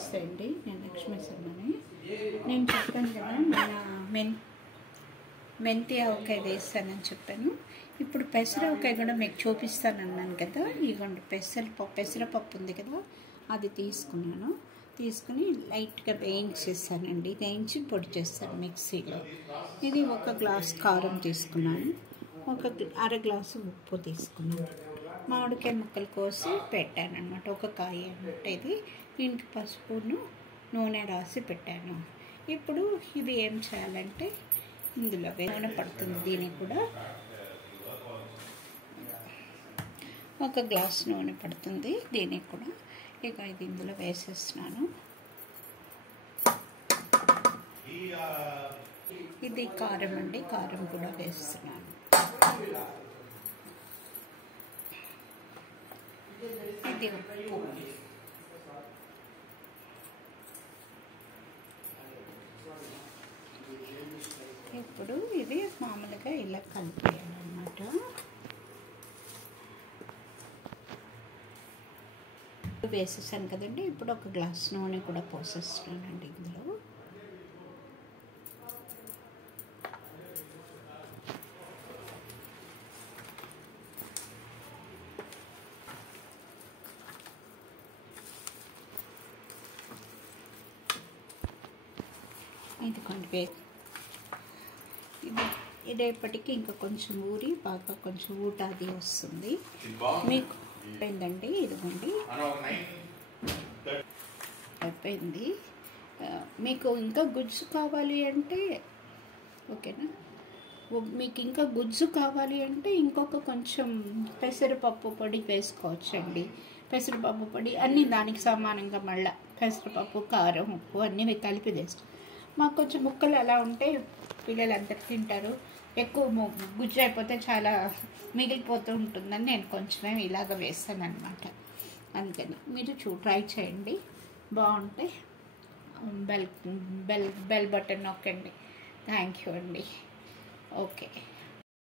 నమస్తే అండి, నేను లక్ష్మీ శర్మని. నేను చెప్పాను కదా మన మెంతి ఆవకాయ వేస్తానని చెప్పాను. ఇప్పుడు పెసరవకాయ కూడా మీకు చూపిస్తానన్నాను కదా. ఇదిగోండి పెసరపప్పు ఉంది కదా, అది తీసుకుని లైట్గా వేయించేస్తానండి. వేయించి పొడి చేస్తాను మిక్సీలో. ఇది 1 గ్లాస్ కారం తీసుకున్నాను, 1 గ్లాసు ఉప్పు తీసుకున్నాను, మామిడికాయ ముక్కలు కోసి పెట్టాను అనమాట. 1 కాయ అనమాట ఇది. దీనికి పసుపును నూనె రాసి పెట్టాను. ఇప్పుడు ఇది ఏం చేయాలంటే ఇందులో నూనె పడుతుంది. దీనికి కూడా 1 గ్లాస్ నూనె పడుతుంది. దీనికి కూడా ఇక ఇది ఇందులో వేసేస్తున్నాను. ఇది కారం అండి, కారం కూడా వేస్తున్నాను. ఇది ఉప్పు. ఇప్పుడు ఇది మామూలుగా ఇలా కలిపేయాలన్నమాట. వేసేసాను కదండి. ఇప్పుడు 1 గ్లాస్ నూనె కూడా పోసేస్తున్నానండి ఇందులో. ఇది ఇదేపటికి ఇంకా కొంచెం ఊరి బాగా కొంచెం ఊటాది వస్తుంది మీకు. అయిపోయిందండి, ఇదిగోండి అయిపోయింది. మీకు ఇంకా గుజ్జు కావాలి అంటే ఓకేనా. మీకు ఇంకా గుజ్జు కావాలి అంటే ఇంకొక కొంచెం పెసరపప్పు పొడి వేసుకోవచ్చండి. పెసరపప్పు పొడి అన్నీ దానికి సమానంగా, మళ్ళీ పెసరపప్పు, కారం, ఉప్పు అన్నీ కలిపి వేసుకో. మాకు కొంచెం ముక్కలు అలా ఉంటే పిల్లలందరూ తింటారు. ఎక్కువ గుజ్జు అయిపోతే చాలా మిగిలిపోతూ ఉంటుందని నేను కొంచెమే ఇలాగ వేస్తాను అనమాట. అందుకని మీరు ట్రై చేయండి, బాగుంటే బెల్ బటన్ నొక్కండి. థ్యాంక్ యూ అండి. ఓకే.